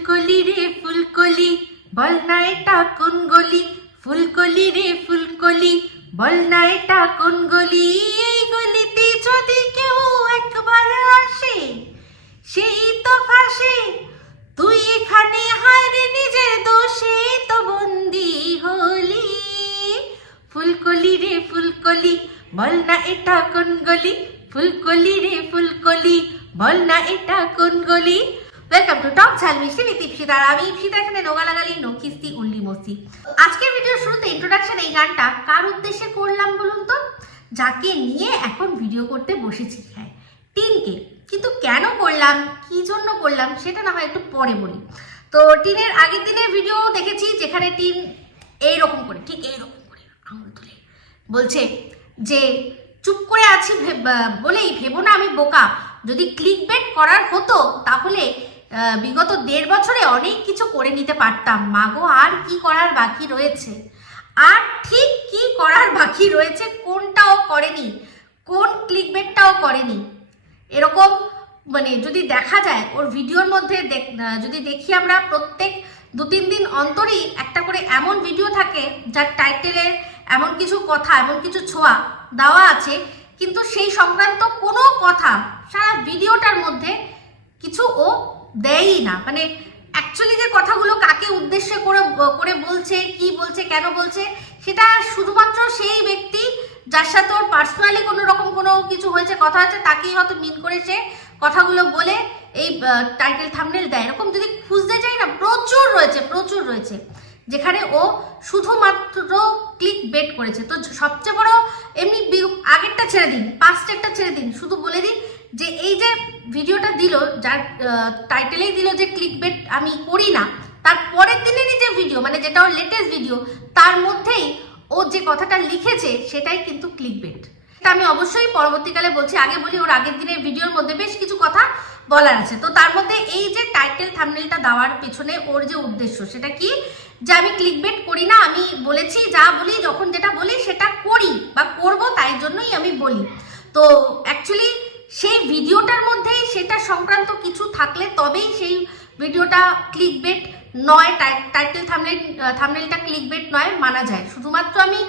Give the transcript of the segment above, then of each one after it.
ফুলকলি রে ফুলকলি, বল না এটা কোন গলি? ফুলকলি রে ফুলকলি, বল না এটা কোন গলি? এই গলিতে যদি কেউ একবার আসে, সেই তো ফাঁসে। তুই এখানে হায়রে নিজের দোষে তো বন্দি হলি। ফুলকলি রে ফুলকলি, বল না এটা কোন গলি? ফুলকলি রে ফুলকলি, বল না এটা কোন গলি? ওয়েলকাম টু টপ ঝাল মিষ্টি ইপসিতা আর আমি ইপসিতা এখানে নোগালাগালি নো কিস্তি, উল্লি মস্তি। আজকের ভিডিওর শুরুতে ইন্ট্রোডাকশন এই গানটা কার উদ্দেশ্যে করলাম বলুন তো? যাকে নিয়ে এখন ভিডিও করতে বসেছি। হ্যাঁ টিনকে। কিন্তু কেন করলাম? কি জন্য করলাম? সেটা না হয় একটু পরে বলি। তো টিনের আগের দিনের ভিডিও দেখেছি যেখানে টিন এইরকম করে, ঠিক এইরকম করে আঙুল তুলে বলছে যে, চুপ করে আছি বলেই ভেবো না আমি বোকা। যদি ক্লিক বেট করার হতো তাহলে বিগত দেড় বছরে অনেক কিছু করে নিতে পারতাম। মাগো, আর কি করার বাকি রয়েছে? আর ঠিক কি করার বাকি রয়েছে কোনটাও করেনি? কোন ক্লিক বেটটাও করেনি? এরকম মানে যদি দেখা যায়, ওর ভিডিওর মধ্যে যদি দেখি আমরা প্রত্যেক দু তিন দিন অন্তরই একটা করে এমন ভিডিও থাকে, যার টাইটেলে এমন কিছু কথা, এমন কিছু ছোঁয়া দেওয়া আছে, কিন্তু সেই সংক্রান্ত কোনো কথা সারা ভিডিওটার মধ্যে কিছু ও দেয়ই না। মানে অ্যাকচুয়ালি যে কথাগুলো কাকে উদ্দেশ্য করে করে বলছে, কি বলছে, কেন বলছে, সেটা শুধুমাত্র সেই ব্যক্তি যার সাথে ওর পার্সোনালি কোনো রকম কোনো কিছু হয়েছে, কথা হয়েছে, তাকেই হয়তো মিন করেছে কথাগুলো বলে এই টাইটেল থামনেল দেয়। এরকম যদি খুঁজতে যাই না, প্রচুর রয়েছে প্রচুর রয়েছে। যেখানে ও শুধুমাত্র ক্লিক বেট করেছে। তো সবচেয়ে বড়, এমনি আগেরটা ছেড়ে দিন পাঁচটেরটা ছেড়ে দিন। শুধু বলে দিন যে এই যে ভিডিওটা দিল, যার টাইটেলেই দিল যে ক্লিক বেট আমি করি না, তার পরের দিনেরই যে ভিডিও মানে যেটা ওর লেটেস্ট ভিডিও তার মধ্যেই ও যে কথাটা লিখেছে, সেটাই কিন্তু ক্লিক বেট আমি অবশ্যই পরবর্তীকালে বলছি, আগে বলি ওর আগের দিনের ভিডিওর মধ্যে বেশ কিছু কথা বলার আছে। তো তার মধ্যে এই যে টাইটেল থামনেলটা দেওয়ার পেছনে ওর যে উদ্দেশ্য, সেটা কি? যে আমি ক্লিক বেট করি না, আমি বলেছি, যা বলি, যখন যেটা বলি, সেটা করি বা করব, তাই জন্যই আমি বলি। তো অ্যাকচুয়ালি সেই ভিডিওটার মধ্যেই সেটা সংক্রান্ত কিছু থাকলে তবেই সেই ভিডিওটা ক্লিকবেট নয় টাইটেল থামনেল থামনেলটা ক্লিকবেট নয়, মানা যায়। শুধুমাত্র আমি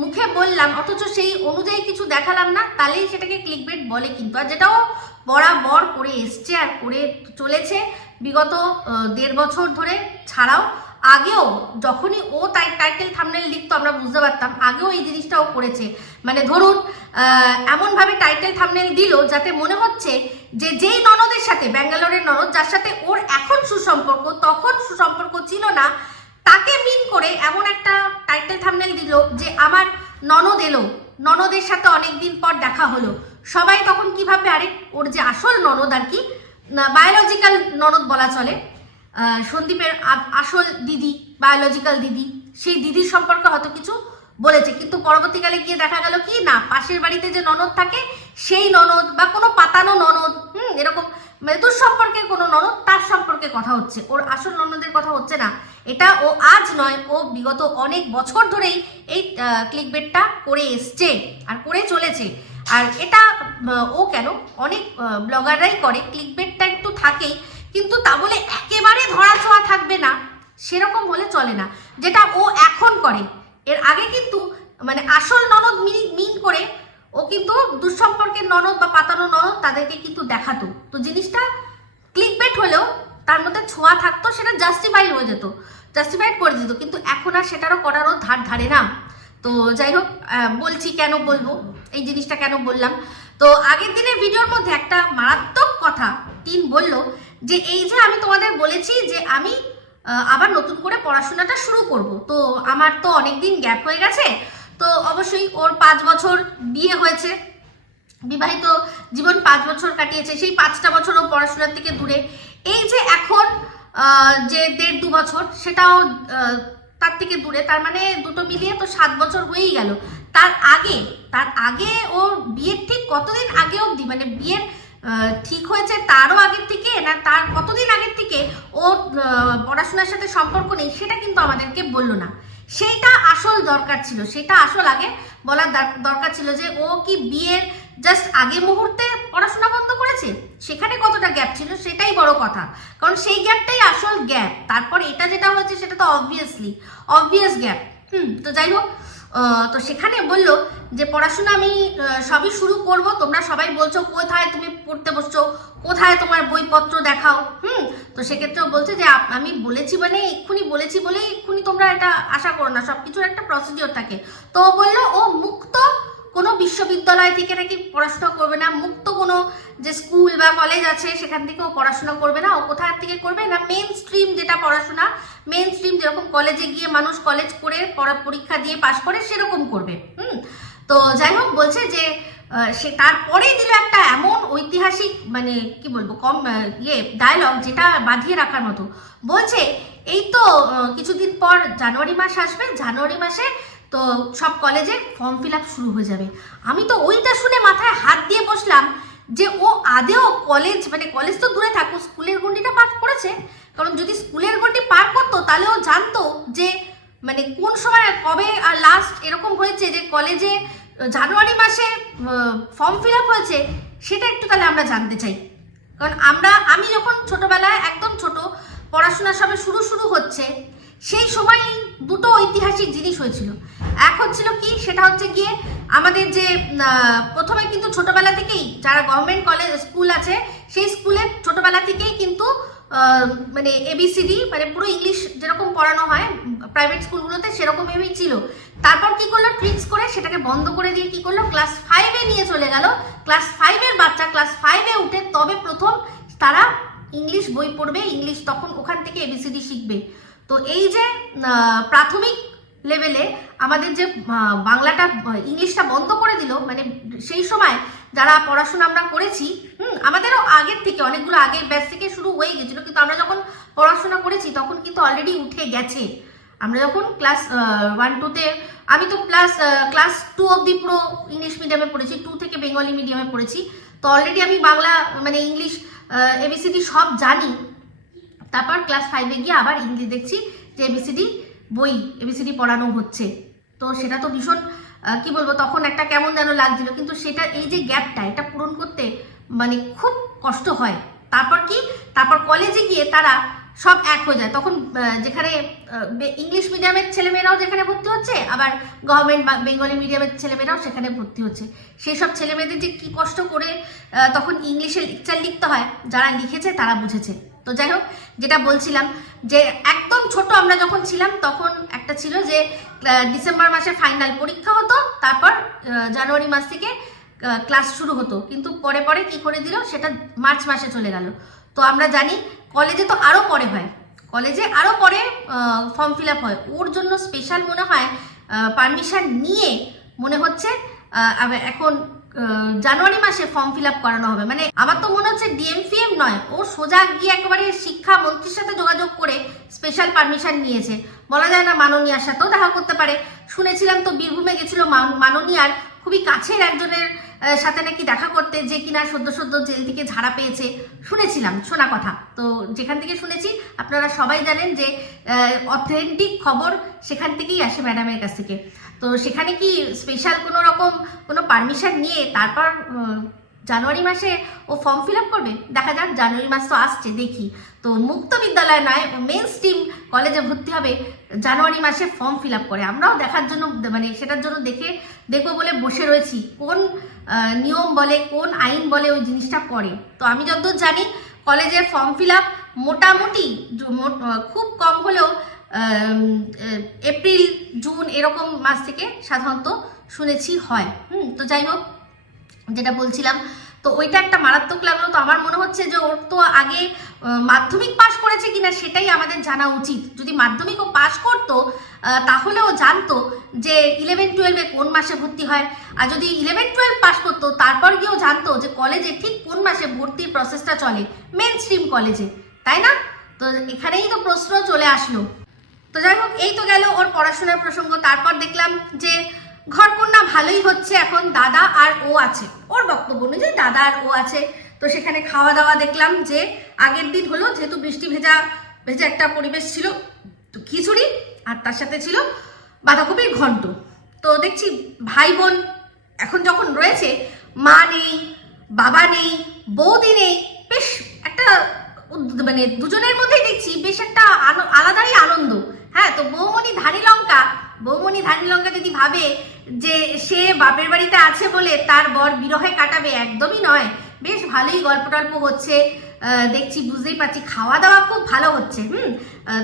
মুখে বললাম, অথচ সেই অনুযায়ী কিছু দেখালাম না, তাহলেই সেটাকে ক্লিকবেট বলে কিন্তু। আর যেটাও বরাবর করে এসছে আর করে চলেছে বিগত দেড় বছর ধরে ছাড়াও। আগেও যখনই ও তাই টাইটেল থামনেল লিখতো, আমরা বুঝতে পারতাম, আগেও এই জিনিসটা ও করেছে। মানে ধরুন এমনভাবে টাইটেল থামনেল দিল যাতে মনে হচ্ছে যে যেই ননদের সাথে, ব্যাঙ্গালোরের ননদ, যার সাথে ওর এখন সুসম্পর্ক, তখন সুসম্পর্ক ছিল না, তাকে মিন করে এমন একটা টাইটেল থামনেল দিল যে আমার ননদ এলো। ননদের সাথে অনেকদিন পর দেখা হলো। সবাই তখন কীভাবে আরে, ওর যে আসল ননদ আর কি বায়োলজিক্যাল ননদ বলা চলে সন্দীপের আসল দিদি বায়োলজিক্যাল দিদি, সেই দিদির সম্পর্কে হয়তো কিছু বলেছে। কিন্তু পরবর্তীকালে গিয়ে দেখা গেল কি, না, পাশের বাড়িতে যে ননদ থাকে, সেই ননদ বা কোনো পাতানো ননদ, হুম, এরকম মানে দুঃসম্পর্কের কোনো ননদ, তার সম্পর্কে কথা হচ্ছে। ওর আসল ননদের কথা হচ্ছে না। এটা ও আজ নয়, ও বিগত অনেক বছর ধরেই এই ক্লিকবেটটা করে এসছে আর করে চলেছে। আর এটা ও কেন, অনেক ব্লগাররাই করে। ক্লিকবেটটা একটু থাকেই। কিন্তু তা বলে একেবারে ধরা ছোঁয়া থাকবে না, সেরকম হলে চলে না। যেটা ও এখন করে। এর আগে কিন্তু মানে আসল ননদ মিন মিন করে, ও কিন্তু দুঃসম্পর্কের ননদ বা পাতানো ননদ তাদেরকে কিন্তু দেখাতো। তো জিনিসটা ক্লিকবেট হলেও তার মধ্যে ছোঁয়া থাকতো, সেটা জাস্টিফাই হয়ে যেত জাস্টিফাইড করে দিত। কিন্তু এখন আর সেটারও করারও ধার ধারে না। তো যাই হোক বলছি কেন বলব? এই জিনিসটা কেন বললাম? তো আগের দিনের ভিডিওর মধ্যে একটা মারাত্মক কথা, টিন বলল যে এই যে আমি তোমাদের বলেছি যে আমি আবার নতুন করে পড়াশোনাটা শুরু করব। তো আমার তো অনেক দিন গ্যাপ হয়ে গেছে, তো অবশ্যই ওর পাঁচ বছর বিয়ে হয়েছে, বিবাহিত জীবন পাঁচ বছর কাটিয়েছে, সেই পাঁচটা বছর ও পড়াশোনার থেকে দূরে। এই যে এখন যে দেড় দু বছর, সেটাও তার থেকে দূরে। তার মানে দুটো মিলিয়ে তো সাত বছর হয়েই গেল। তার আগে তার আগে ওর বিয়ের ঠিক কতদিন আগে অবধি? মানে বিয়ের ঠিক হয়েছে তারও আগের থেকে না, তার কতদিন আগের থেকে ও পড়াশোনার সাথে সম্পর্ক নেই, সেটা কিন্তু আমাদেরকে বলল না। সেইটা আসল দরকার ছিল, সেটা আসল আগে বলার দরকার ছিল যে ও কি বিয়ের জাস্ট আগে মুহূর্তে পড়াশোনা বন্ধ করেছে? সেখানে কতটা গ্যাপ ছিল সেটাই বড় কথা। কারণ সেই গ্যাপটাই আসল গ্যাপ তারপর এটা যেটা হয়েছে সেটা তো অবভিয়াসলি অবভিয়াস গ্যাপ হুম, তো যাই হোক তো সেখানে বলল যে পড়াশোনা আমি সবই শুরু করব। তোমরা সবাই বলছো, কোথায় তুমি পড়তে বসছো? কোথায় তোমার বইপত্র দেখাও? হুম? তো সেক্ষেত্রেও বলছে যে আমি বলেছি মানে এক্ষুনি বলেছি বলেই এক্ষুনি তোমরা এটা আশা করো না। সব কিছুর একটা প্রসিডিওর থাকে। তো বলল, ও মুক্ত? কোনো বিশ্ববিদ্যালয় থেকে নাকি পড়াশোনা করবে না? মুক্ত কোনো যে স্কুল বা কলেজ আছে, সেখান থেকে ও পড়াশোনা করবে না? ও কোথার থেকে করবে? না মেন স্ট্রিম যেটা পড়াশোনা মেন স্ট্রিম যেরকম কলেজে গিয়ে মানুষ কলেজ করে পরীক্ষা দিয়ে পাশ করে, সেরকম করবে। হুম? তো যাই হোক, বলছে যে সে তারপরেই দিল একটা এমন ঐতিহাসিক মানে কি বলব, কম ইয়ে ডায়লগ যেটা বাঁধিয়ে রাখার মতো। বলছে, এই তো কিছুদিন পর জানুয়ারি মাস আসবে, জানুয়ারি মাসে তো সব কলেজে ফর্ম ফিল আপ শুরু হয়ে যাবে। আমি তো ওইটা শুনে মাথায় হাত দিয়ে বসলাম যে, ও আদেও কলেজ মানে কলেজ তো দূরে থাকো স্কুলের গন্ডিটা পার করেছে। কারণ যদি স্কুলের গন্ডি পার করতো, তাহলে ও জানতো যে মানে কোন সময়, কবে আর লাস্ট এরকম হয়েছে যে কলেজে জানুয়ারি মাসে ফর্ম ফিল আপ হয়েছে, সেটা একটু তাহলে আমরা জানতে চাই। কারণ আমরা, আমি যখন ছোটবেলায় একদম ছোট, পড়াশোনা সবে শুরু শুরু হচ্ছে, সেই সময় দুটো ঐতিহাসিক জিনিস হয়েছিল। এক হচ্ছিল কি, সেটা হচ্ছে গিয়ে আমাদের যে প্রথমে কিন্তু ছোটবেলা থেকেই যারা গভর্নমেন্ট কলেজ স্কুল আছে, সেই স্কুলে ছোটবেলা থেকেই কিন্তু মানে এবিসিডি মানে পুরো ইংলিশ যেরকম পড়ানো হয় প্রাইভেট স্কুলগুলোতে সেরকম ভেবেই ছিল। তারপর কি করল? ট্রিক্স করে সেটাকে বন্ধ করে দিয়ে কি করল? ক্লাস ফাইভে নিয়ে চলে গেল। ক্লাস ফাইভের বাচ্চা ক্লাস ফাইভে উঠে তবে প্রথম তারা ইংলিশ বই পড়বে ইংলিশ তখন ওখান থেকে এবিসিডি শিখবে। তো এই যে প্রাথমিক লেভেলে আমাদের যে বাংলাটা ইংলিশটা বন্ধ করে দিল মানে সেই সময় যারা পড়াশোনা আমরা করেছি, হুম, আমাদেরও আগের থেকে, অনেকগুলো আগের ব্যাচ থেকে শুরু হয়ে গেছিল, কিন্তু আমরা যখন পড়াশোনা করেছি, তখন কিন্তু অলরেডি উঠে গেছে। আমরা যখন ক্লাস ওয়ান টুতে আমি তো ক্লাস ক্লাস টু অবধি পুরো ইংলিশ মিডিয়ামে পড়েছি টু থেকে বেঙ্গলি মিডিয়ামে পড়েছি। তো অলরেডি আমি বাংলা মানে ইংলিশ এবিসিডি সব জানি। তারপর ক্লাস ফাইভে গিয়ে আবার ইংলিশ দেখছি যে এবিসিডি বই এবিসিডি পড়ানো হচ্ছে। তো সেটা তো ভীষণ কি বলব, তখন একটা কেমন যেন লাগছিল। কিন্তু সেটা, এই যে গ্যাপটা, এটা পূরণ করতে মানে খুব কষ্ট হয়। তারপর কি? তারপর কলেজে গিয়ে তারা সব এক হয়ে যায়। তখন যেখানে ইংলিশ মিডিয়ামের ছেলেমেয়েরাও যেখানে ভর্তি হচ্ছে, আবার গভর্নমেন্ট বা বেঙ্গলি মিডিয়ামের ছেলেমেয়েরাও সেখানে ভর্তি হচ্ছে। সেই সব ছেলেমেয়েদের যে কি কষ্ট করে তখন ইংলিশে লেকচার লিখতে হয়, যারা লিখেছে তারা বুঝেছে। তো যাই হোক, যেটা বলছিলাম যে একদম ছোট আমরা যখন ছিলাম, তখন একটা ছিল যে ডিসেম্বর মাসে ফাইনাল পরীক্ষা হতো, তারপর জানুয়ারি মাস থেকে ক্লাস শুরু হতো। কিন্তু পরে পরে কি করে দিল, সেটা মার্চ মাসে চলে গেল। তো আমরা জানি কলেজে তো আরও পরে হয়। কলেজে আরও পরে ফর্ম ফিল আপ হয়। ওর জন্য স্পেশাল মনে হয় পারমিশন নিয়ে মনে হচ্ছে এখন জানুয়ারি মাসে ফর্ম ফিল আপ করানো হবে। মানে আমার তো মনে হচ্ছে ডিএমফিএম নয়, ও সোজা গিয়ে একেবারে শিক্ষা মন্ত্রীর সাথে যোগাযোগ করে স্পেশাল পারমিশন নিয়েছে। বলা যায় না মাননীয়ার সাথেও দেখা করতে পারে। শুনেছিলাম তো বীরভূমে গেছিল মাননীয়ার খুবই কাছের একজনের সাথে নাকি দেখা করতে যে কিনা সদ্য সদ্য জেল থেকে ঝাড়া পেয়েছে। শুনেছিলাম, শোনা কথা। তো যেখান থেকে শুনেছি, আপনারা সবাই জানেন যে অথেন্টিক খবর সেখান থেকেই আসে ম্যাডামের কাছ থেকে। তো সেখানে কি স্পেশাল কোনো রকম কোনো পারমিশন নিয়ে তারপর জানুয়ারি মাসে ও ফর্ম ফিল আপ করবে? দেখা যাক, জানুয়ারি মাস তো আসছে, দেখি। তো মুক্ত বিদ্যালয় নয় মেন স্ট্রিম কলেজে ভর্তি হবে, জানুয়ারি মাসে ফর্ম ফিল আপ করে। আমরাও দেখার জন্য মানে সেটার জন্য দেখে দেখব বলে বসে রয়েছি, কোন নিয়ম বলে, কোন আইন বলে ওই জিনিসটা করে। তো আমি যতদূর জানি কলেজের ফর্ম ফিল আপ মোটামুটি মোট- খুব কম হলেও এপ্রিল, জুন এরকম মাস থেকে সাধারণত শুনেছি হয়। হুম, তো যাই হোক যেটা বলছিলাম তো ওইটা একটা মারাত্মক লাগল। তো আমার মনে হচ্ছে যে ওর তো আগে মাধ্যমিক পাশ করেছে কিনা সেটাই আমাদের জানা উচিত। যদি মাধ্যমিকও পাশ করতো আহ, তাহলে ও জানতো যে ইলেভেন টুয়েলভে কোন মাসে ভর্তি হয়। আর যদি ইলেভেন টুয়েলভ পাশ করতো তারপর গিয়েও জানতো যে কলেজে ঠিক কোন মাসে ভর্তির প্রসেসটা চলে। মেন স্ট্রিম কলেজে তাই না? তো এখানেই তো প্রশ্ন চলে আসলো। তো যাই হোক এই তো গেল ওর পড়াশোনার প্রসঙ্গ। তারপর দেখলাম যে ঘরকন্যা ভালোই হচ্ছে এখন, দাদা আর ও আছে। ওর বক্তব্য অনুযায়ী দাদা আর ও আছে। তো সেখানে খাওয়া দাওয়া দেখলাম যে আগের দিন হলো, যেহেতু বৃষ্টি ভেজা ভেজা একটা পরিবেশ ছিল, তো খিচুড়ি আর তার সাথে ছিল বাঁধাকপির ঘন্ট। তো দেখছি ভাই বোন এখন যখন রয়েছে, মা নেই, বাবা নেই, বৌদি নেই, বেশ একটা মানে দুজনের মধ্যেই দেখছি বেশ একটা আলাদাই আনন্দ। হ্যাঁ তো বৌমণি ধানি লঙ্কা বৌমণি ধানি লঙ্কা যদি ভাবে যে সে বাপের বাড়িতে আছে বলে তার বর বিরহে কাটাবে একদমই নয়। বেশ ভালোই গল্প টল্প হচ্ছে দেখছি, বুঝতেই পারছি খাওয়া দাওয়া খুব ভালো হচ্ছে, হুম?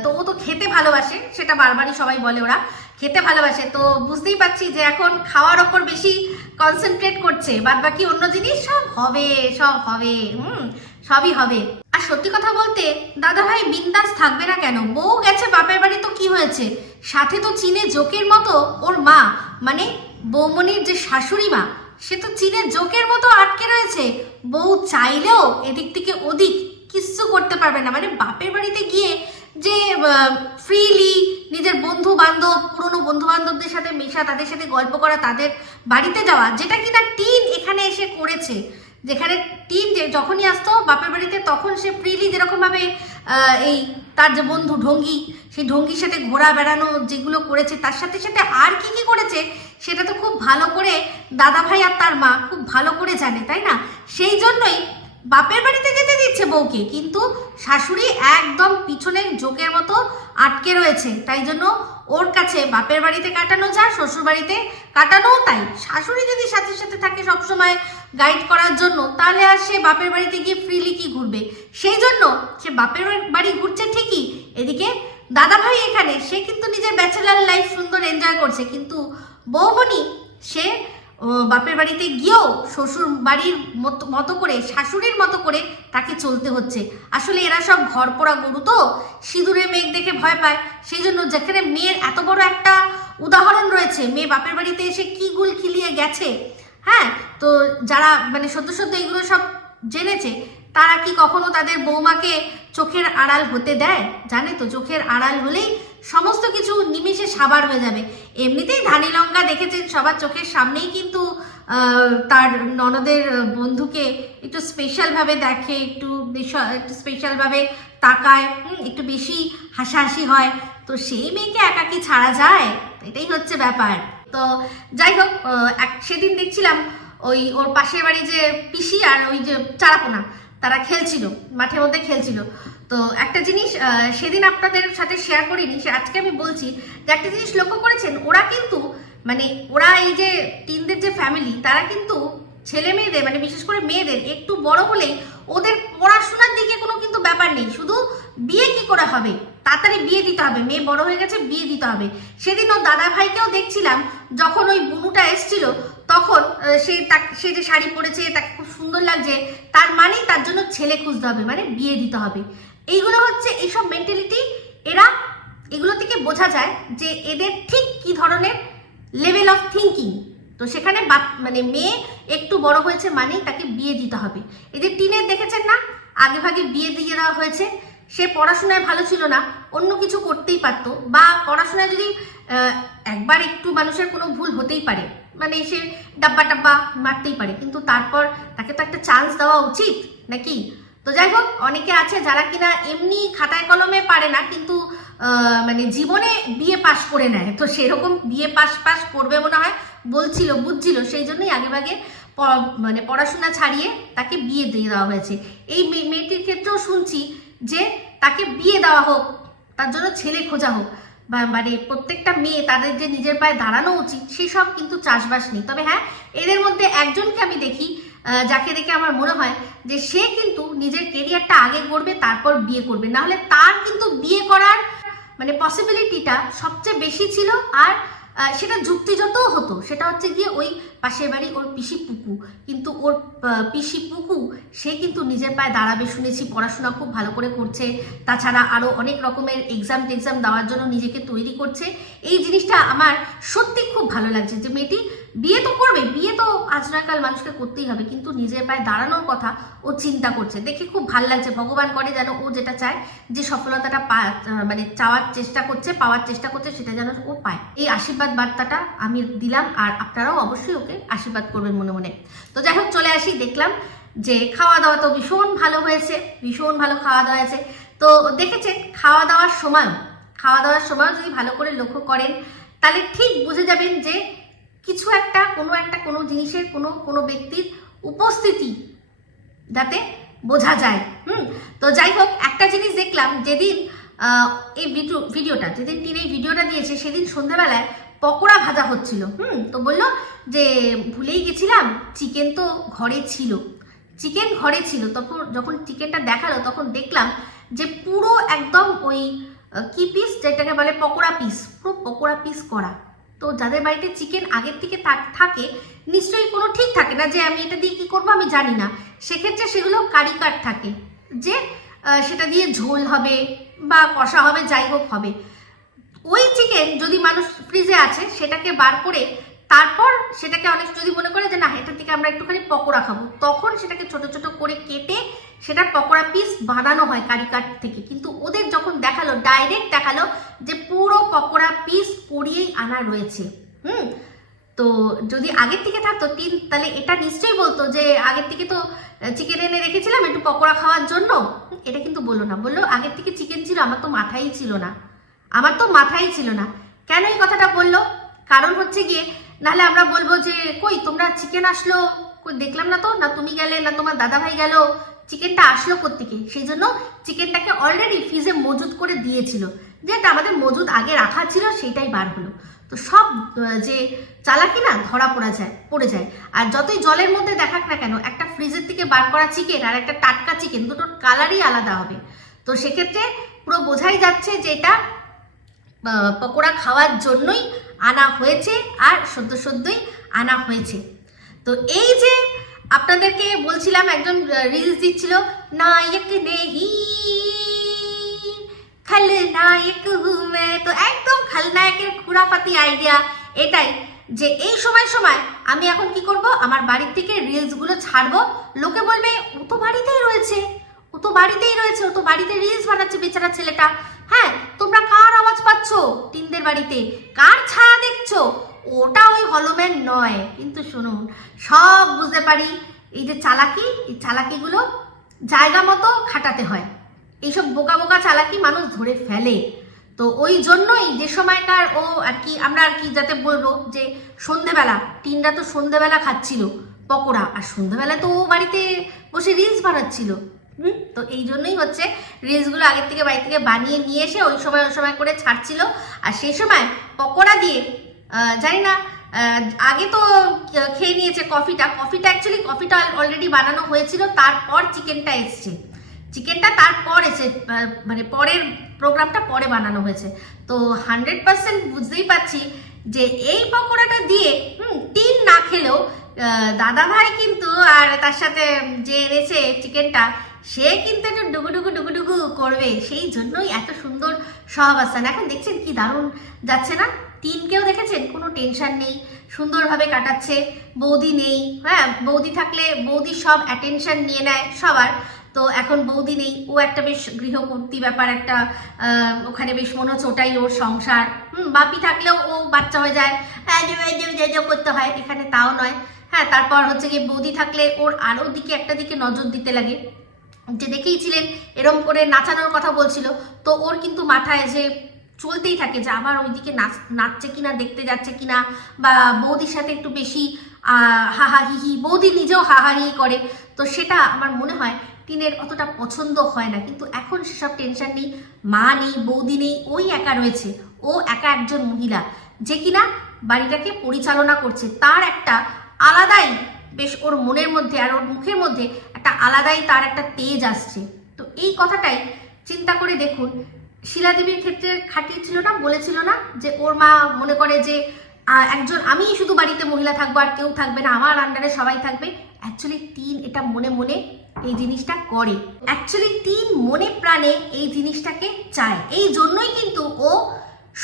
তো ও তো খেতে ভালোবাসে, সেটা বারবারই সবাই বলে ওরা। খেতে ভালোবাসে। তো বুঝতেই পারছি যে এখন খাওয়ার ওপর বেশি কনসেন্ট্রেট করছে। বাদ বাকি অন্য জিনিস সব হবে সব হবে, হুম? সবই হবে। আর সত্যি কথা বলতে দাদা ভাই বিন্দাস থাকবে না কেন? বউ গেছে বাপের বাড়ি, তো কি হয়েছে? সাথে তো চীনে জোকের মতো ওর মা মানে বৌমনির যে শাশুড়ি মা, সে তো চীনে জোকের মতো আটকে রয়েছে। বউ চাইলেও এদিক থেকে ওদিক কিচ্ছু করতে পারবে না। মানে বাপের বাড়িতে গিয়ে যে ফ্রিলি নিজের বন্ধু বান্ধব পুরনো বন্ধু বান্ধবদের সাথে মেশা, তাদের সাথে গল্প করা, তাদের বাড়িতে যাওয়া, যেটা কি কিনা টিন এখানে এসে করেছে। যেখানে টিন যে, যখনই আসতো বাপের বাড়িতে, তখন সে ফ্রিলি যেরকমভাবে এই তার যে বন্ধু ঢঙ্গি, সেই ঢঙ্গির সাথে ঘোরা বেড়ানো যেগুলো করেছে, তার সাথে সাথে আর কি কি করেছে, সেটা তো খুব ভালো করে দাদা ভাই আর তার মা খুব ভালো করে জানে, তাই না? সেই জন্যই বাপের বাড়িতে যেতে দিচ্ছে বউকে, কিন্তু শাশুড়ি একদম পিছনে জোকের মতো আটকে রয়েছে। তাই জন্য ওর কাছে বাপের বাড়িতে কাটানো যা শ্বশুর বাড়িতে কাটানোও তাই। শাশুড়ি যদি সাথে সাথে থাকে সবসময় গাইড করার জন্য, তাহলে আর সে বাপের বাড়িতে গিয়ে ফ্রিলি কি ঘুরবে? সেই জন্য সে বাপের বাড়ি ঘুরছে ঠিকই। এদিকে দাদা ভাই এখানে, সে কিন্তু নিজের ব্যাচেলার লাইফ সুন্দর এনজয় করছে, কিন্তু বৌমণি, সে বাপের বাড়িতে গিয়েও শ্বশুর বাড়ির মতো মতো করে, শাশুড়ির মতো করে তাকে চলতে হচ্ছে। আসলে এরা সব ঘর পোড়া গরু তো, সিঁদুরে মেঘ দেখে ভয় পায়। সেই জন্য যেখানে মেয়ের এত বড় একটা উদাহরণ রয়েছে, মেয়ে বাপের বাড়িতে এসে কি গুল খিলিয়ে গেছে হ্যাঁ? তো যারা মানে সদ্য সদ্য এগুলো সব জেনেছে, তারা কি কখনো তাদের বৌমাকে চোখের আড়াল হতে দেয়? জানে তো, চোখের আড়াল হলেই সমস্ত কিছু নিমিষে সাবার হয়ে যাবে। এমনিতেই ধানি লঙ্কা দেখেছেন সবার চোখের সামনেই কিন্তু তার ননদের বন্ধুকে একটু স্পেশালভাবে দেখে, একটু একটু স্পেশালভাবে তাকায় একটু বেশি হাসাহাসি হয়। তো সেই মেয়েকে একা কি ছাড়া যায়? এটাই হচ্ছে ব্যাপার। তো যাই হোক এক- সেদিন দেখছিলাম ওই ওর পাশের বাড়ি যে পিসি আর ওই যে চারাপোনা, তারা খেলছিল, মাঠের মধ্যে খেলছিল। তো একটা জিনিস সেদিন আপনাদের সাথে শেয়ার করিনি, সে আজকে আমি বলছি যে একটা জিনিস লক্ষ্য করেছেন, ওরা কিন্তু মানে ওরা এই যে টিনদের যে ফ্যামিলি তারা কিন্তু ছেলে মেয়েদের মানে বিশেষ করে মেয়েদের, একটু বড় হলেই ওদের পড়াশোনার দিকে কোনো কিন্তু ব্যাপার নেই। শুধু বিয়ে কি করে হবে? তাড়াতাড়ি বিয়ে দিতে হবে। মেয়ে বড় হয়ে গেছে, বিয়ে দিতে হবে। সেদিন ওর দাদা ভাইকেও দেখছিলাম, যখন ওই বুনুটা এসছিল, তখন সে সে যে শাড়ি পরেছে, তাকে খুব সুন্দর লাগছে, তার মানেই তার জন্য ছেলে খুঁজতে হবে মানে বিয়ে দিতে হবে। এইগুলো হচ্ছে এইসব মেন্টালিটি এরা এগুলো থেকে বোঝা যায় যে এদের ঠিক কি ধরনের লেভেল অফ থিঙ্কিং তো সেখানে মানে মেয়ে একটু বড় হয়েছে মানেই তাকে বিয়ে দিতে হবে। এই যে টিনের দেখেছেন না? আগে ভাগে বিয়ে দিয়ে দেওয়া হয়েছে। সে পড়াশোনায় ভালো ছিল না, অন্য কিছু করতেই পারতো বা পড়াশোনায় যদি একবার একটু মানুষের কোনো ভুল হতেই পারে মানে সে ডাব্বা টাব্বা মারতেই পারে, কিন্তু তারপর তাকে তো একটা চান্স দেওয়া উচিত নাকি? তো যাই হোক অনেকে আছে যারা কিনা এমনি খাতায় কলমে পারে না, কিন্তু মানে জীবনে বিয়ে পাশ করে নেয়। তো সেরকম বিয়ে পাশ পাশ করবে মনে হয়, বলছিল, বুঝছিল, সেই জন্যই আগেভাগে মানে পড়াশোনা ছাড়িয়ে তাকে বিয়ে দিয়ে দেওয়া হয়েছে। এই মেয়ে- মেয়েটির ক্ষেত্রেও শুনছি যে তাকে বিয়ে দেওয়া হোক, তার জন্য ছেলে খোঁজা হোক, বা মানে প্রত্যেকটা মেয়ে তাদের যে নিজের পায়ে দাঁড়ানো উচিত, সেই সব কিন্তু চাষবাস নেই। তবে হ্যাঁ এদের মধ্যে একজনকে আমি দেখি যাকে দেখে আমার মনে হয় যে সে কিন্তু নিজের কেরিয়ারটা আগে করবে, তারপর বিয়ে করবে। না হলে তার কিন্তু বিয়ে করার মানে পসিবিলিটিটা সবচেয়ে বেশি ছিল আর সেটা যুক্তিযতও হতো। সেটা হচ্ছে গিয়ে ওই পাশের বাড়ি ওর পিসি পুকু। কিন্তু ওর পিসি পুকু, সে কিন্তু নিজের পায়ে দাঁড়াবে শুনেছি, পড়াশোনা খুব ভালো করে করছে। তাছাড়া আরও অনেক রকমের এক্সাম টেক্সাম দেওয়ার জন্য নিজেকে তৈরি করছে। এই জিনিসটা আমার সত্যি খুব ভালো লাগছে যে মেয়েটি বিয়ে তো করবে বিয়ে তো আজ নয়, কাল মানুষকে করতেই হবে। কিন্তু নিজের পায়ে দাঁড়ানোর কথা ও চিন্তা করছে। দেখে খুব ভালো লাগছে, ভগবান করে যেন ও যেটা চায়, যে সফলতাটা পা মানে চাওয়ার চেষ্টা করছে, পাওয়ার চেষ্টা করছে, সেটা যেন ও পায়। এই আশীর্বাদ বার্তাটা আমি দিলাম, আর আপনারাও অবশ্যই ওকে আশীর্বাদ করবেন মনে মনে। তো যাই হোক, চলে আসি, দেখলাম যে খাওয়া দাওয়া তো ভীষণ ভালো হয়েছে, ভীষণ ভালো খাওয়া দাওয়া হয়েছে। তো দেখেছেন খাওয়া দাওয়ার সময় খাওয়া দাওয়ার সময় যদি ভালো করে লক্ষ্য করেন, তাহলে ঠিক বুঝে যাবেন যে কিছু একটা, কোনো একটা, কোনো জিনিসের, কোনো কোনো ব্যক্তির উপস্থিতি যাতে বোঝা যায়। হুম? তো যাই হোক, একটা জিনিস দেখলাম, যেদিন এই ভিডিও, ভিডিওটা, যেদিন তিনি এই ভিডিওটা দিয়েছে, সেদিন সন্ধ্যাবেলায় পকোড়া ভাজা হচ্ছিল। হুম? তো বলল যে, ভুলেই গেছিলাম চিকেন তো ঘরে ছিল। চিকেন ঘরে ছিল। তখন, যখন চিকেনটা দেখাল, তখন দেখলাম যে, পুরো একদম ওই কি পিস যেটাকে বলে পকোড়া পিস পুরো পকোড়া পিস করা। তো যাদের বাড়িতে চিকেন আগের থেকে থাকে নিশ্চয়ই কোনো ঠিক থাকে না যে আমি এটা দিয়ে কী করব আমি জানি না। সেক্ষেত্রে সেগুলো কারি কাট থাকে যে সেটা দিয়ে ঝোল হবে বা কষা হবে, যাই হোক হবে। ওই চিকেন যদি মানুষ ফ্রিজে আছে, সেটাকে বার করে তারপর সেটাকে অনেক যদি মনে করে যে না, এটা থেকে আমরা একটুখানি পকোড়া খাব, তখন সেটাকে ছোট ছোট করে কেটে সেটা পকোড়া পিস বানানো হয় কারি কাট থেকে। কিন্তু ওদের যখন দেখাল ডাইরেক্ট দেখাল যে পুরো পকোড়া পিস করিয়েই আনা রয়েছে। হুম? তো যদি আগের থেকে থাকতো, তিন, তাহলে এটা নিশ্চয়ই বলতো যে আগের থেকে তো চিকেন এনে রেখেছিলাম একটু পকোড়া খাওয়ার জন্য। এটা কিন্তু বলল না। বলল, আগের থেকে চিকেন ছিল, আমার তো মাথায় ছিল না। আমার তো মাথায় ছিল না। কেন এই কথাটা বলল? কারণ হচ্ছে গিয়ে নাহলে আমরা বলব যে, কই, তোমরা চিকেন আসলো? কই, দেখলাম না তো? না তুমি গেলে? না তোমার দাদা ভাই গেল? চিকেনটা আসলো কোত্থেকে? সেই জন্য চিকেনটাকে অলরেডি ফ্রিজে মজুদ করে দিয়েছিল। যেটা আমাদের মজুদ আগে রাখা ছিল সেটাই বার হলো। তো সব যে চালাকি না, ধরা পড়া যায়, পড়ে যায়। আর যতই জলের মধ্যে দেখাক না কেন, একটা ফ্রিজের থেকে বার করা চিকেন আর একটা টাটকা চিকেন দুটোর কালারই আলাদা হবে। তো সেক্ষেত্রে পুরো বোঝাই যাচ্ছে যে এটা পকোড়া খাওয়ার জন্যই আনা হয়েছে আর সদ্য সদ্যই আনা হয়েছে। তো এই যে আপনাদেরকে বলছিলাম, একজন রিলস দিচ্ছিল, নায়ক নেহি খলনায়ক হু মে তো একদম খলনায়কের খুরাপাতি আইডিয়া এটাই যে এই সময় সময় আমি এখন কি করব? আমার বাড়ির থেকে রিলসগুলো ছাড়বো। লোকে বলবে, ও তো বাড়িতেই রয়েছে, ও তো বাড়িতেই রয়েছে, ও তো বাড়িতে রিলস বানাচ্ছে বেচারা ছেলেটা। হ্যাঁ তোমরা কার আওয়াজ পাচ্ছ? টিনদের বাড়িতে। কার ছায়া দেখছ? ওটা ওই হলম্যান নয়। কিন্তু শুনুন, সব বুঝতে পারি, এই যে চালাকি, এই চালাকিগুলো জায়গা মতো খাটাতে হয়। এইসব বোকা বোকা চালাকি মানুষ ধরে ফেলে। তো ওই জন্যই যে সময়কার ও আর কি, আমরা আর কি যাতে বলব যে সন্ধেবেলা, টিনরা তো সন্ধেবেলা খাচ্ছিল, পকোড়া। আর সন্ধেবেলা তো ও বাড়িতে বসে রিলস বানাচ্ছিল। তো এই জন্যই হচ্ছে রিলসগুলো আগের থেকে বাড়ি থেকে বানিয়ে নিয়ে এসে ওই সময় ওই সময় করে ছাড়ছিল। আর সেই সময় পকোড়া দিয়ে জানি না আগে তো খেয়ে নিয়েছে কফিটা কফিটা অ্যাকচুয়ালি কফিটা অলরেডি বানানো হয়েছিল, তারপর চিকেনটা এসছে। চিকেনটা তারপর এসে মানে পরের প্রোগ্রামটা পরে বানানো হয়েছে। তো হান্ড্রেড পার্সেন্ট বুঝতেই পারছি যে এই পকোড়াটা দিয়ে, হুম, টিন না খেলেও দাদা ভাই কিন্তু আর তার সাথে যে এনেছে চিকেনটা সে কিন্তু একটু ডুগুডুগু ডুগুডুগু করবে। সেই জন্যই এত সুন্দর সহাবস্থান এখন দেখছেন কি দারুণ যাচ্ছে না? টিনকেও দেখেছেন? কোনো টেনশন নেই। সুন্দরভাবে কাটাচ্ছে। বৌদি নেই। হ্যাঁ বৌদি থাকলে বৌদি সব অ্যাটেনশন নিয়ে নেয় সবার। তো এখন বৌদি নেই। ও একটা বেশ গৃহকর্তী ব্যাপার, একটা ওখানে বেশ মনে হচ্ছে ওটাই ওর সংসার। হুম, বাপি থাকলেও ও বাচ্চা হয়ে যায়। হ্যাঁ করতে হয়, এখানে তাও নয়। হ্যাঁ তারপর হচ্ছে গিয়ে বৌদি থাকলে ওর আরও দিকে একটা দিকে নজর দিতে লাগে। যে দেখেইছিলেন এরম করে নাচানোর কথা বলছিল, তো ওর কিন্তু মাথায় যে চলতেই থাকে যে আবার ওইদিকে নাচ, নাচছে কিনা, দেখতে যাচ্ছে কিনা, বা বৌদির সাথে একটু বেশি হাহা হিহি বৌদি নিজেও হাহা হিহি করে, তো সেটা আমার মনে হয় টিনের অতটা পছন্দ হয় না, কিন্তু এখন সেসব টেনশন নেই, মা নেই, বৌদি নেই, ওই একা রয়েছে, ও একা একজন মহিলা, যে কিনা বাড়িটাকে পরিচালনা করছে, তার একটা আলাদাই বেশ ওর মনের মধ্যে আর ওর মুখের মধ্যে একটা আলাদাই তার একটা তেজ আসছে। তো এই কথাটাই চিন্তা করে দেখুন, শিলাদেবীর ক্ষেত্রে খাটিয়েছিল না, বলেছিল না যে ওর মা মনে করে যে একজন আমিই শুধু বাড়িতে মহিলা থাকব আর কেউ থাকবে না, আমার আন্ডারে সবাই থাকবে। অ্যাকচুয়ালি তিন এটা মনে মনে এই জিনিসটা করে। অ্যাকচুয়ালি তিন মনে প্রাণে এই জিনিসটাকে চায়। এই জন্যই কিন্তু ও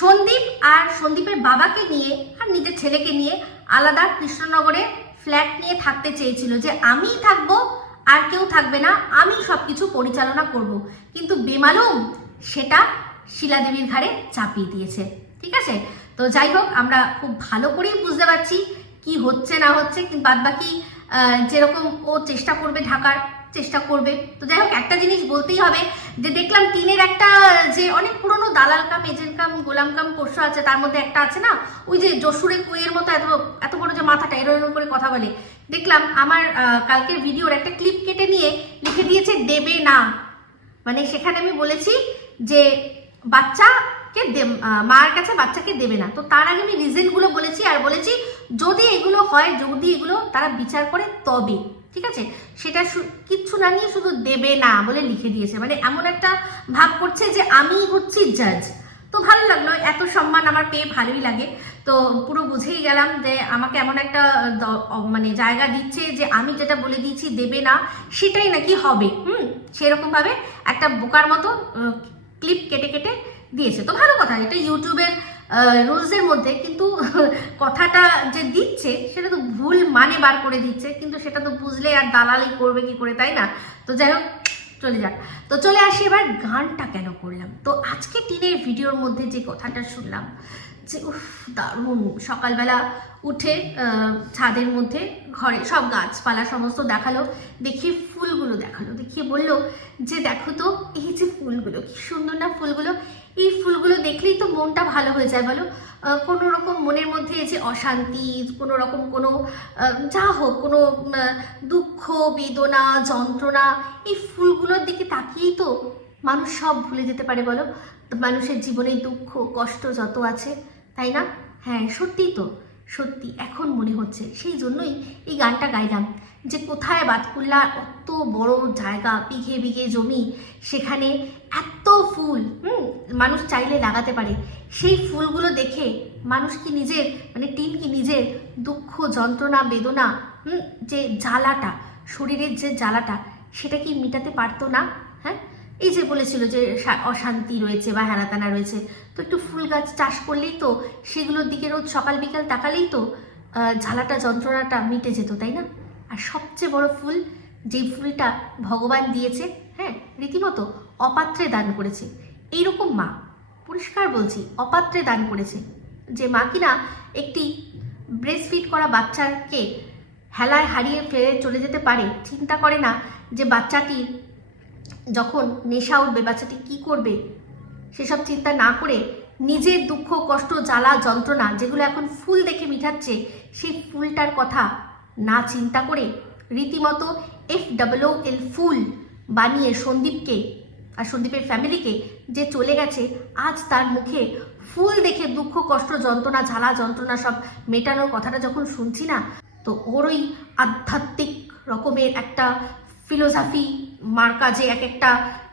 সন্দীপ আর সন্দীপের বাবাকে নিয়ে আর নিজের ছেলেকে নিয়ে আলাদা কৃষ্ণনগরে ফ্ল্যাট নিয়ে থাকতে চেয়েছিল যে, আমিই থাকব আর কেউ থাকবে না, আমি সবকিছু পরিচালনা করব। কিন্তু বেমালুম সেটা শিলাদেবীর ঘাড়ে চাপিয়ে দিয়েছে, ঠিক আছে? তো যাই হোক, আমরা খুব ভালো করেই বুঝতে পারছি কি হচ্ছে না হচ্ছে বাদ বাকি যেরকম ও চেষ্টা করবে ঢাকার চেষ্টা করবে। তো যাই হোক, একটা জিনিস বলতেই হবে যে, দেখলাম টিনের একটা, যে অনেক পুরনো দালাল কাম এজেন্ট কাম, গোলাম কাম, পোষ্য আছে, তার মধ্যে একটা আছে না? ওই যে যশুরে কুয়ের মতো এত এত বড় যে মাথাটা এরকম এরকম করে কথা বলে। দেখলাম আমার কালকের ভিডিওর একটা ক্লিপ কেটে নিয়ে লিখে দিয়েছে, দেবে না। মানে সেখানে আমি বলেছি যে, বাচ্চাকে মার কাছে বাচ্চাকে দেবে না। তো তার আগে আমি রিজনগুলো বলেছি, আর বলেছি, যদি এগুলো হয়, যদি এগুলো তারা বিচার করে, তবে। ঠিক আছে? সেটা কিচ্ছু না নিয়ে শুধু দেবে না বলে লিখে দিয়েছে। মানে এমন একটা ভাব করছে যে আমি হচ্ছি জাজ তো ভালো লাগল, এত সম্মান আমার পেয়ে ভালোই লাগে। তো পুরো বুঝেই গেলাম যে আমাকে এমন একটা মানে জায়গা দিচ্ছে যে আমি যেটা বলে দিয়েছি দেবে না, সেটাই নাকি হবে। হুম সেরকম ভাবে একটা বোকার মতো ক্লিপ কেটে কেটে দিয়েছে। তো ভালো কথা, এটা ইউটিউবের রুলসের মধ্যে, কিন্তু কথাটা যে দিচ্ছে, সেটা তো ভুল মানে বার করে দিচ্ছে, কিন্তু সেটা তো বুঝলে আর দালালি করবে কি করে, তাই না? তো যাই হোক, চলে যাক। তো চলে আসি এবার গানটা কেন করলাম? তো আজকে টিনের ভিডিওর মধ্যে যে কথাটা শুনলাম, যে উফ, দারুণ। সকালবেলা উঠে ছাদের মধ্যে, ঘরে সব গাছপালা সমস্ত দেখাল দেখিয়ে ফুলগুলো দেখাল, দেখিয়ে বলল, যে দেখো তো, এই যে ফুলগুলো, কি সুন্দর না ফুলগুলো? এই ফুলগুলো দেখলেই তো মনটা ভালো হয়ে যায়, বলো? কোনো রকম মনের মধ্যে যে অশান্তি, কোনো রকম কোনো যা হোক, কোনো দুঃখ, বেদনা, যন্ত্রণা, এই ফুলগুলোর দিকে তাকিয়েই তো মানুষ সব ভুলে যেতে পারে, বলো? মানুষের জীবনে দুঃখ, কষ্ট যত আছে, তাই না? হ্যাঁ সত্যিই তো। সত্যি এখন মনে হচ্ছে। সেই জন্যই এই গানটা গাইলাম। যে কোথায় বাতকুল্লার অত বড় জায়গা, বিঘে বিঘে জমি, সেখানে এত ফুল, হুম, মানুষ চাইলে লাগাতে পারে। সেই ফুলগুলো দেখে মানুষ কি নিজের মানে টিম কি নিজের দুঃখ, যন্ত্রণা, বেদনা, হুম, যে জ্বালাটা, শরীরের যে জ্বালাটা, সেটা কি মেটাতে পারতো না? হ্যাঁ? এই যে বলেছিল যে অশান্তি রয়েছে বা হেনাতানা রয়েছে, তো একটু ফুল গাছ চাষ করলেই তো সেগুলোর দিকে রোজ সকাল বিকাল তাকালেই তো ঝালাটা, যন্ত্রণাটা মিটে যেত, তাই না? আর সবচেয়ে বড় ফুল যেই ফুলটা ভগবান দিয়েছে হ্যাঁ রীতিমতো অপাত্রে দান করেছে। এইরকম মা, পরিষ্কার বলছি, অপাত্রে দান করেছে। যে মা কিনা একটি ব্রেস্ট ফিট করা বাচ্চাকে হেলায় হারিয়ে ফেলে চলে যেতে পারে, চিন্তা করে না যে বাচ্চাটির যখন নেশা উঠবে, বাচ্চাটি কি করবে? সেসব চিন্তা না করে নিজের দুঃখ, কষ্ট, জ্বালা, যন্ত্রণা যেগুলো এখন ফুল দেখে মিঠাচ্ছে, সেই ফুলটার কথা না চিন্তা করে রীতিমতো এফ ডাবল এল ফুল বানিয়ে সন্দীপকে আর সন্দীপের ফ্যামিলিকে যে চলে গেছে, আজ তার মুখে ফুল দেখে দুঃখ, কষ্ট, যন্ত্রণা ঝালা যন্ত্রণা সব মেটানোর কথাটা যখন শুনছি না, তো ওর ওই আধ্যাত্মিক রকমের একটা ফিলোসফি মার্কা যে এক একটা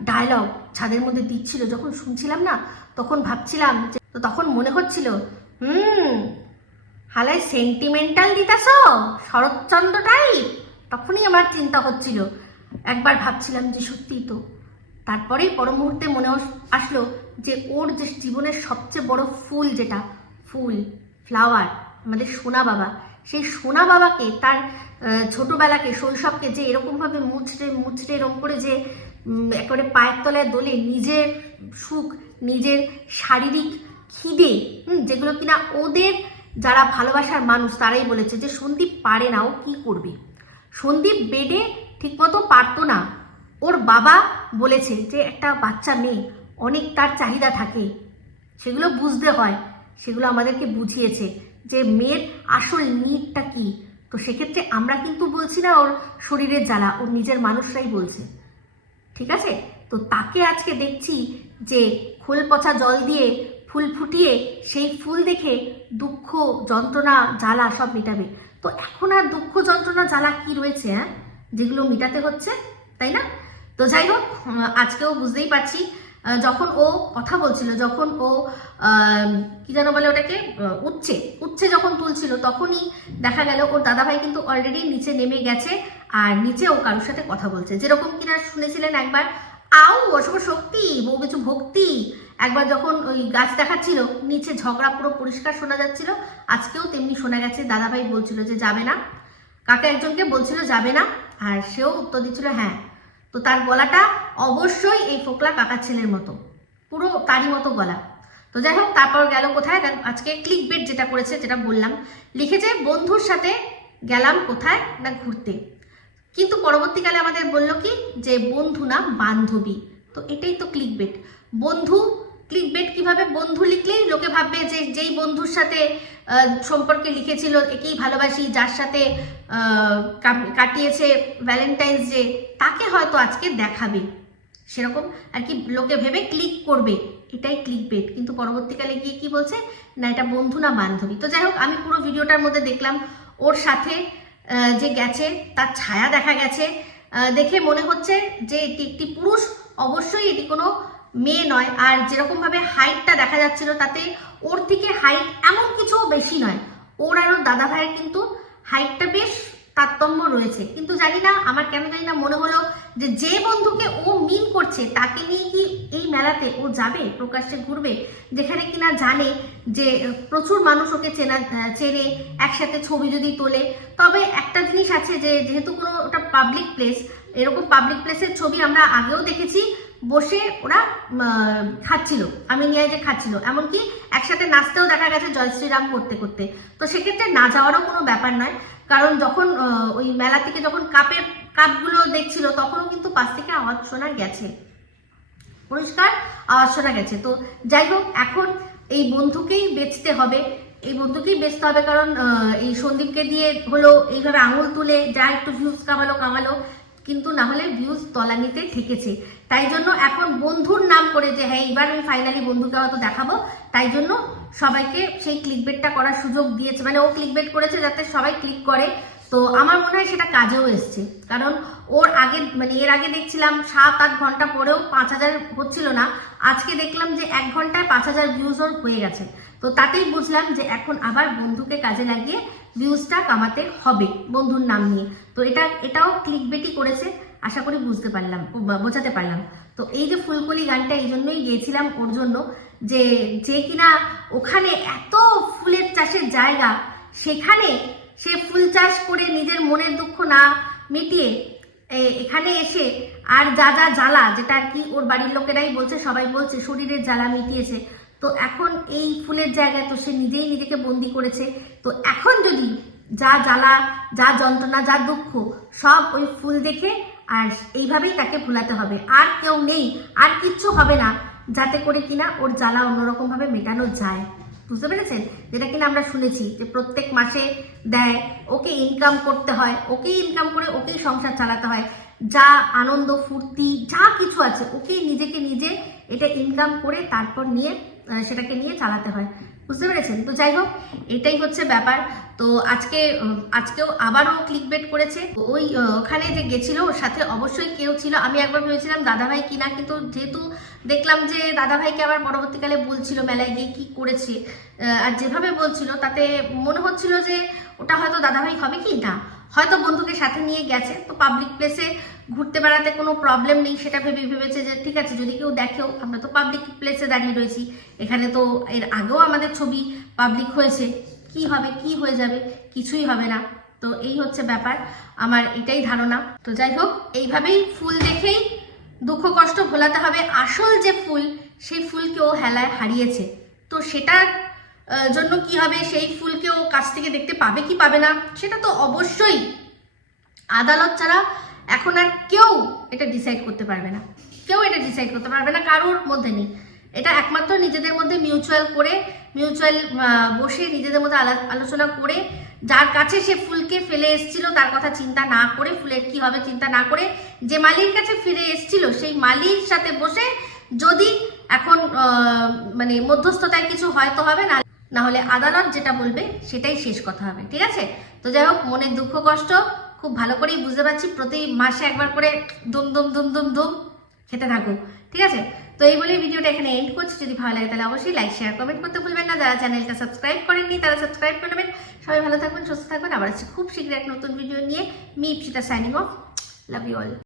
ডায়লগ ছাদের মধ্যে দিচ্ছিল, যখন শুনছিলাম না, তখন ভাবছিলাম তো তখন মনে হচ্ছিল, হুম হালায় সেন্টিমেন্টাল দিতাস শরৎচন্দ্র টাইপ তখনই আমার চিন্তা হচ্ছিল। একবার ভাবছিলাম যে সত্যিই তো। তারপরেই পর মুহূর্তে মনে আসলো যে ওর যে জীবনের সবচেয়ে বড় ফুল যেটা, ফুল ফ্লাওয়ার আমাদের সোনা বাবা সেই সোনা বাবাকে, তার ছোটবেলাকে, শৈশবকে যে এরকমভাবে মুচড়ে মুচড়ে এরকম করে যে একেবারে পায়ের তলায় দোলে নিজের সুখ, নিজের শারীরিক খিদে যেগুলো কিনা ওদের যারা ভালোবাসার মানুষ, তারাই বলেছে যে সন্দীপ পারে না, ও কি করবে? সন্দীপ বেডে ঠিকমতো পারতো না। ওর বাবা বলেছে যে একটা বাচ্চা মেয়ে, অনেক তার চাহিদা থাকে, সেগুলো বুঝতে হয়, সেগুলো আমাদেরকে বুঝিয়েছে। যে মেয়ের আসল নিডটা কি? তো সেক্ষেত্রে আমরা কিন্তু বলছি না ওর শরীরের জ্বালা, ওর নিজের মানুষরাই বলছে। ঠিক আছে? তো তাকে আজকে দেখছি যে খোল পচা জল দিয়ে ফুল ফুটিয়ে সেই ফুল দেখে দুঃখ, যন্ত্রণা, জ্বালা সব মেটাবে। তো এখন আর দুঃখ, যন্ত্রণা, জ্বালা কি রয়েছে হ্যাঁ? যেগুলো মেটাতে হচ্ছে, তাই না? তো যাই হোক, আজকেও বুঝতেই পারছি যখন ও কথা বলছিল, যখন ও কি যেন বলে ওটাকে উচ্ছে উচ্ছে যখন তুলছিল, তখনই দেখা গেল ওর দাদাভাই কিন্তু অলরেডি নিচে নেমে গেছে আর নিচে ও কারোর সাথে কথা বলছে। যেরকম কিনা শুনেছিলেন একবার আও অশুভ শক্তি, বউ কিছু ভক্তি। একবার যখন ওই গাছ দেখাচ্ছিল, নিচে ঝগড়া পুরো পরিষ্কার শোনা যাচ্ছিল, আজকেও তেমনি শোনা গেছে, দাদাভাই বলছিল যে যাবে না। কাকা একজনকে বলছিল যাবে না, আর সেও উত্তর দিচ্ছিল হ্যাঁ। তো তার গলাটা অবশ্যই এই ফোকলা কাকার ছেলের মতো। পুরো তারই মতো গলা। তো যাই হোক, তারপর গেল কোথায়? আজকে ক্লিক বেট যেটা করেছে, যেটা বললাম, লিখেছে, বন্ধুর সাথে গেলাম কোথায় না ঘুরতে? কিন্তু পরবর্তীকালে আমাদের বলল কি? যে বন্ধু না বান্ধবী। তো এটাই তো ক্লিক বেট বন্ধু ক্লিক বেট কীভাবে বন্ধু লিখলেই লোকে ভাববে যে যেই বন্ধুর সাথে সম্পর্কে লিখেছিল, একেই ভালোবাসি, যার সাথে কাটিয়েছে ভ্যালেন্টাইন্স ডে তাকে হয়তো আজকে দেখাবে। সেরকম। আর কি লোকে ভেবে ক্লিক করবে। এটাই ক্লিক বেট কিন্তু পরবর্তীকালে গিয়ে কি বলছে? না, এটা বন্ধু না বান্ধবী। তো যাই হোক, আমি পুরো ভিডিওটার মধ্যে দেখলাম, ওর সাথে যে গেছে, তার ছায়া দেখা গেছে। দেখে মনে হচ্ছে যে এটি একটি পুরুষ। অবশ্যই এটি কোনো মেয়ে নয়। আর যেরকমভাবে হাইটটা দেখা যাচ্ছিল, তাতে ওর থেকে হাইট এমন কিছুও বেশি নয়। ওর আর ওর দাদা ভাইয়ের কিন্তু হাইটটা বেশ তারতম্য রয়েছে। কিন্তু জানি না, আমার কেন জানি না মনে হলো যে যে বন্ধুকে ও মিন করছে, তাকে নিয়ে কি এই মেলাতে ও যাবে, প্রকাশ্যে ঘুরবে? যেখানে কিনা জানে যে প্রচুর মানুষ ওকে চেনা, চেনে, একসাথে ছবি যদি তোলে। তবে একটা জিনিস আছে যে, যেহেতু কোনো ওটা পাবলিক প্লেস এরকম পাবলিক প্লেসের ছবি আমরা আগেও দেখেছি বসে ওরা খাচ্ছিল, আমি নিয়ে যে খাচ্ছিল। এমনকি একসাথে নাচতেও দেখা গেছে জয় শ্রীরাম করতে করতে। তো সেক্ষেত্রে না যাওয়ারও কোনো ব্যাপার নয়, কারণ যখন ওই মেলা থেকে যখন কাপের কাপগুলো দেখছিল, তখনও কিন্তু পাশ থেকে আওয়াজ শোনা গেছে। পরিষ্কার, আওয়াজ শোনা গেছে। তো যাই হোক, এখন এই বন্ধুকেই বেচতে হবে। এই বন্ধুকেই বেচতে হবে কারণ এই সন্দীপকে দিয়ে হলো এইভাবে আঙুল তুলে যা একটু ভিউজ কামালো কামালো। কিন্তু না হলে ভিউজ তলানিতে ঠেকেছে তাই জন্য এখন বন্ধুর নাম করে যে হ্যাঁ এইবার আমি ফাইনালি বন্ধুকে হয়তো দেখাবো। তাই জন্য সবাইকে সেই ক্লিক বেটটা করার সুযোগ দিয়েছে। মানে ও ক্লিক বেট করেছে যাতে সবাই ক্লিক করে। তো আমার মনে হয় সেটা কাজেও এসছে। কারণ ওর আগে মানে এর আগে দেখছিলাম সাত আট ঘণ্টা পরেও পাঁচ হাজার হচ্ছিল না। আজকে দেখলাম যে এক ঘন্টায় পাঁচ হাজার ভিউজ ওর হয়ে গেছে। তো তাতেই বুঝলাম যে এখন আবার বন্ধুকে কাজে লাগিয়ে ভিউজটা কামাতে হবে বন্ধুর নাম নিয়ে। তো এটা, এটাও ক্লিক বেটি করেছে। আশা করি বুঝতে পারলাম বোঝাতে পারলাম। তো এই যে ফুলকলি গানটা এই জন্যই গিয়েছিলাম ওর জন্য, যে যে কিনা ওখানে এত ফুলের চাষের জায়গা, সেখানে সে ফুল চাষ করে নিজের মনের দুঃখ না মিটিয়ে এখানে এসে আর যা যা জ্বালা, যেটা আর কি ওর বাড়ির লোকেরাই বলছে, সবাই বলছে শরীরের জ্বালা মিটিয়েছে। তো এখন এই ফুলের জায়গায় তো সে নিজেই নিজেকে বন্দি করেছে। তো এখন যদি যা জ্বালা, যা যন্ত্রণা, যা দুঃখ সব ওই ফুল দেখে আর এইভাবেই তাকে ভুলাতে হবে। আর কেউ নেই, আর কিচ্ছু হবে না, যাতে করে কিনা ওর জ্বালা অন্যরকম ভাবে মেটানো যায়। বুঝতে পেরেছেন? যেটা কিনা আমরা শুনেছি যে প্রত্যেক মাসে দেয়, ওকে ইনকাম করতে হয়, ওকেই ইনকাম করে ওকেই সংসার চালাতে হয়। যা আনন্দ, ফুর্তি, যা কিছু আছে, ওকেই নিজেকে নিজে এটা ইনকাম করে তারপর নিয়ে সেটাকে নিয়ে চালাতে হয়। বুঝতে পেরেছেন? তো যাই হোক, এটাই হচ্ছে ব্যাপার। তো আজকে আজকেও আবারও ক্লিক বেট করেছে ওই ওখানে যে গেছিল, ওর সাথে অবশ্যই কেউ ছিল। আমি একবার ভেবেছিলাম, দাদাভাই কিনা? কিন্তু যেহেতু দেখলাম যে দাদাভাইকে আবার পরবর্তীকালে বলছিল মেলায় গিয়ে কী করেছে আর যেভাবে বলছিল, তাতে মনে হচ্ছিল যে ওটা হয়তো দাদাভাই হবে কি? না। হয়তো বন্ধুকে সাথে নিয়ে গেছে তো পাবলিক প্লেসে ঘুরতে বেড়াতে কোনো প্রবলেম নেই সেটা ভেবে ভেবেছে যে ঠিক আছে যদি কেউ দেখেও আমরা তো পাবলিক প্লেসে দাঁড়িয়ে রয়েছি এখানে তো এর আগেও আমাদের ছবি পাবলিক হয়েছে কি হবে কি হয়ে যাবে কিছুই হবে না তো এই হচ্ছে ব্যাপার আমার এটাই ধারণা তো যাই হোক এইভাবেই ফুল দেখেই দুঃখ কষ্ট ভোলাতে হবে আসল যে ফুল সেই ফুলকেও হেলায় হারিয়েছে তো আহ, জন্য কি হবে? সেই ফুলকে ও কাছ থেকে দেখতে পাবে কি পাবে না? সেটা তো অবশ্যই আদালত ছাড়া এখন আর কেউ এটা ডিসাইড করতে পারবে না। কেউ এটা ডিসাইড করতে পারবে না, কারোর মধ্যে নেই। এটা একমাত্র নিজেদের মধ্যে মিউচুয়াল করে মিউচুয়াল বসে নিজেদের মধ্যে আলোচনা করে, যার কাছে সে ফুলকে ফেলে এসেছিল, তার কথা চিন্তা না করে, ফুলের কি হবে চিন্তা না করে, যে মালির কাছে ফিরে এসেছিল, সেই মালির সাথে বসে যদি এখন মানে মধ্যস্থতায় কিছু হয়তো হবে, না না হলে আদালত যেটা বলবে সেটাই শেষ কথা হবে, ঠিক আছে? তো যাই হোক মনের দুঃখ, কষ্ট, খুব ভালো করেই বুঝতে পারছি, প্রতি মাসে একবার করে দুম দুম দুম দুম দুম খেতে থাকো, ঠিক আছে? তো এই বলে ভিডিওটা এখানে এন্ড করছি, যদি ভালো লাগে তাহলে অবশ্যই লাইক শেয়ার কমেন্ট করতে ভুলবেন না, যারা চ্যানেলটা সাবস্ক্রাইব করেননি তারা সাবস্ক্রাইব করে নেবেন। সবাই ভালো থাকবেন সুস্থ থাকবেন আবার খুব শীঘ্রই এক নতুন ভিডিও নিয়ে। Me Ipsita signing off love you all